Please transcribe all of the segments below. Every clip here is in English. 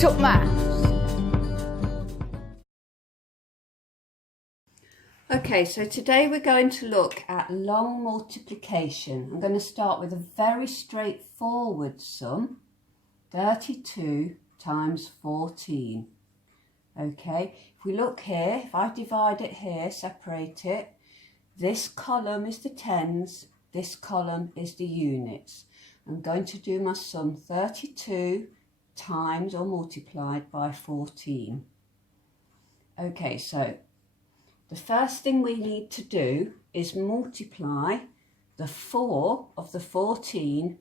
Talk Maths. Okay, so today we're going to look at long multiplication. I'm going to start with a very straightforward sum, 32 times 14. Okay, if we look here, if I divide it here, separate it, this column is the tens, this column is the units. I'm going to do my sum 32 times or multiplied by 14. Okay, so the first thing we need to do is multiply the 4 of the 14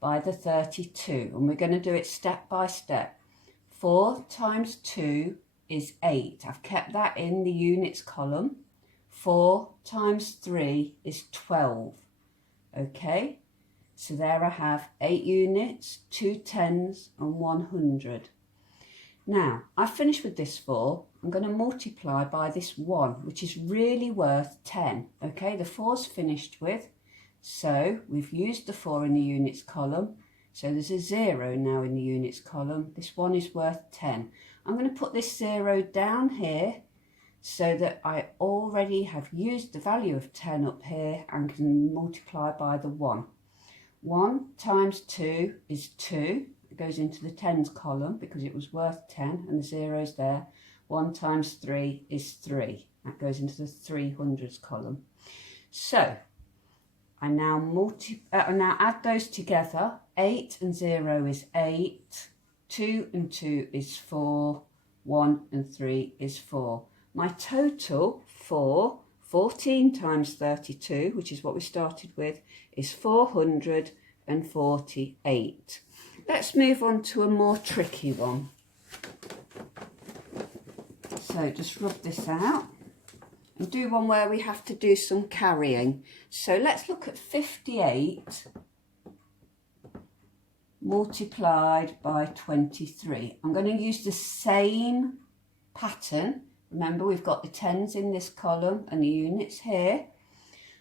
by the 32, and we're going to do it step by step. 4 times 2 is 8. I've kept that in the units column. 4 times 3 is 12. Okay, so there I have 8 units, 2 tens and 100. Now, I've finished with this 4. I'm going to multiply by this 1, which is really worth 10. Okay, the 4's finished with, so we've used the 4 in the units column. So there's a 0 now in the units column. This 1 is worth 10. I'm going to put this 0 down here so that I already have used the value of 10 up here and can multiply by the 1. 1 times 2 is 2. It goes into the tens column because it was worth 10 and the 0's there. 1 times 3 is 3. That goes into the 300s column. So I now add those together. 8 and 0 is 8. 2 and 2 is 4. 1 and 3 is 4. My total for 14 times 32, which is what we started with, is 448. Let's move on to a more tricky one. So just rub this out and do one where we have to do some carrying. So let's look at 58 multiplied by 23. I'm going to use the same pattern. Remember, we've got the tens in this column and the units here.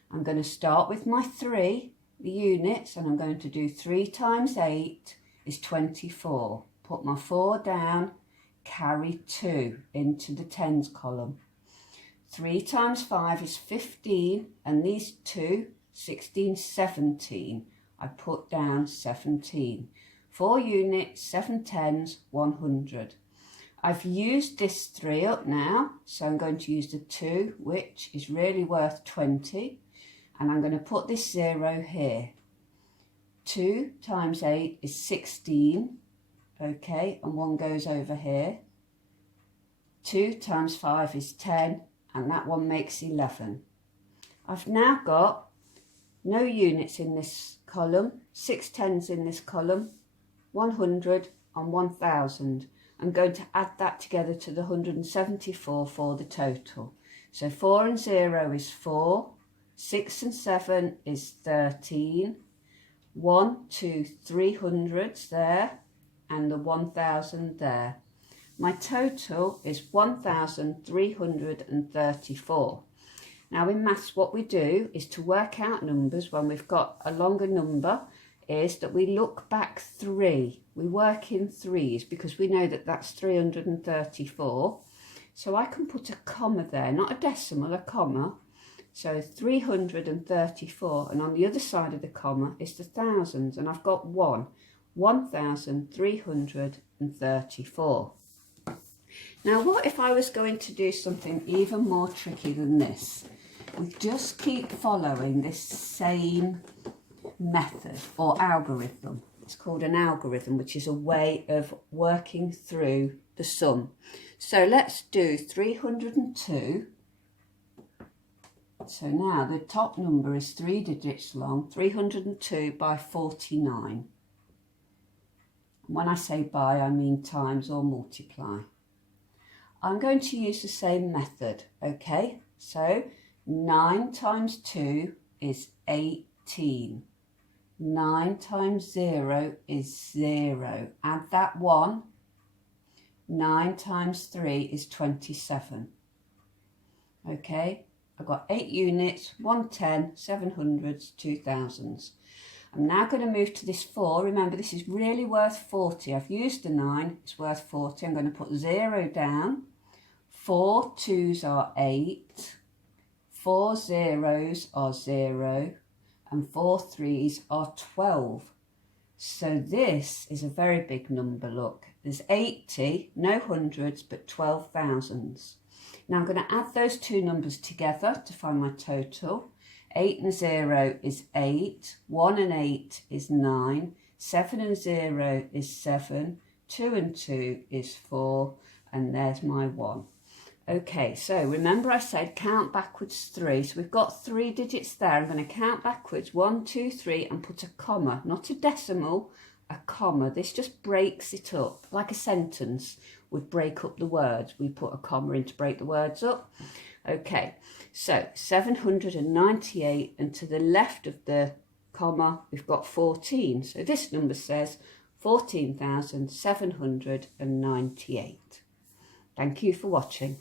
I'm going to start with my 3, the units, and I'm going to do 3 times 8 is 24. Put my 4 down, carry 2 into the tens column. 3 times 5 is 15, and these 2, 16, 17. I put down 17. 4 units, 7 tens, 100. I've used this 3 up now, so I'm going to use the 2, which is really worth 20, and I'm going to put this 0 here. 2 times 8 is 16, okay, and 1 goes over here. 2 times 5 is 10, and that one makes 11. I've now got no units in this column, 6 tens in this column, 100 and 1000. I'm going to add that together to the 174 for the total. So 4 and 0 is 4, 6 and 7 is 13, 1, 2, 300s there, and the 1000 there. My total is 1334. Now in maths, what we do is to work out numbers when we've got a longer number is that we look back 3. We work in 3s because we know that that's 334. So I can put a comma there, not a decimal, a comma. So 334, and on the other side of the comma is the thousands, and I've got 1334. Now what if I was going to do something even more tricky than this? We just keep following this same method or algorithm. It's called an algorithm, which is a way of working through the sum. So let's do 302. So now the top number is 3 digits long, 302 by 49. When I say by, I mean times or multiply. I'm going to use the same method, okay? So 9 times 2 is 18. 9 times 0 is 0. Add that 1. 9 times 3 is 27. Okay, I've got 8 units, 110, 700s, 2000s. I'm now going to move to this 4. Remember, this is really worth 40. I've used a 9, it's worth 40. I'm going to put 0 down. 4 2s are 8. 4 zeros are 0. And 4 3s are 12. So this is a very big number, look. There's 80, no hundreds, but 12 thousands. Now I'm going to add those two numbers together to find my total. 8 and 0 is 8, 1 and 8 is 9, 7 and 0 is 7, 2 and 2 is 4, and there's my 1. Okay, so remember I said count backwards 3, so we've got 3 digits there. I'm going to count backwards 1, 2, 3 and put a comma, not a decimal, a comma. This just breaks it up, like a sentence would break up the words. We put a comma in to break the words up. Okay, so 798, and to the left of the comma we've got 14. So this number says 14,798. Thank you for watching.